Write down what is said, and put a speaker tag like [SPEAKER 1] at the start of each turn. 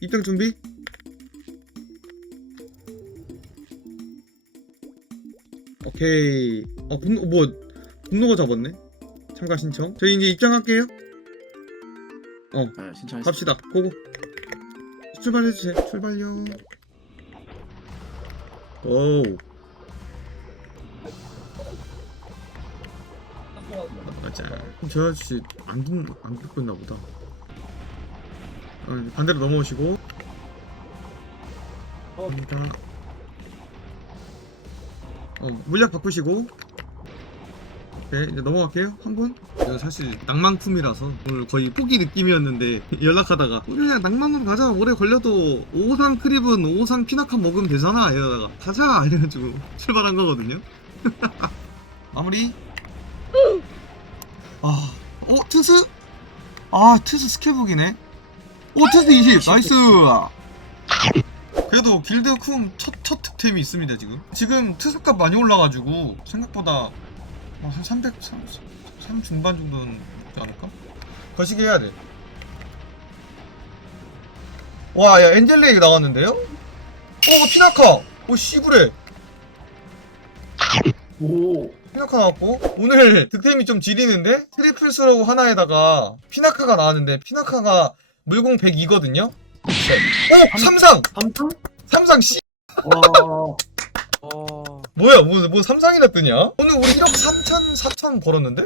[SPEAKER 1] 입장 준비. 오케이. 어, 분노, 뭐, 분노가 잡았네. 참가 신청. 저희 이제 입장할게요.
[SPEAKER 2] 네, 신청했습니다.
[SPEAKER 1] 갑시다. 고고. 출발해주세요. 출발요. 오. 맞아. 저 아저씨 안, 듣, 안 듣고 있나 보다. 어, 반대로 넘어오시고. 갑니다. 어, 물약 바꾸시고. 네, 이제 넘어갈게요. 한 분. 이거 사실 낭만품이라서 오늘 거의 포기 느낌이었는데 연락하다가 우리 그냥 낭만으로 가자. 오래 걸려도 오상 크립은 오상 피나카 먹으면 되잖아. 이러다가 가자 이래가지고 출발한 거거든요. 마무리. 아, 어 트스? 아 트스 스케북이네. 오 트스 20 나이스. 그래도 길드 쿵첫 첫 득템이 있습니다 지금. 지금 트스값 많이 올라가지고 생각보다 어, 한 300, 3, 3 중반 정도는 있지 않을까? 거시기 해야 돼. 와, 야, 엔젤레이 나왔는데요? 어, 피나카! 오, 씨부레!
[SPEAKER 2] 오.
[SPEAKER 1] 피나카 나왔고, 오늘 득템이 좀 지리는데? 트리플 스로우 하나에다가 피나카가 나왔는데, 피나카가 물공 102거든요? 오! 삼상!
[SPEAKER 2] 삼성?
[SPEAKER 1] 삼상 씨!
[SPEAKER 2] 와.
[SPEAKER 3] 어...
[SPEAKER 1] 뭐야, 뭐, 뭐 삼상이나 뜨냐? 오늘 우리 1억 3천, 4천 벌었는데?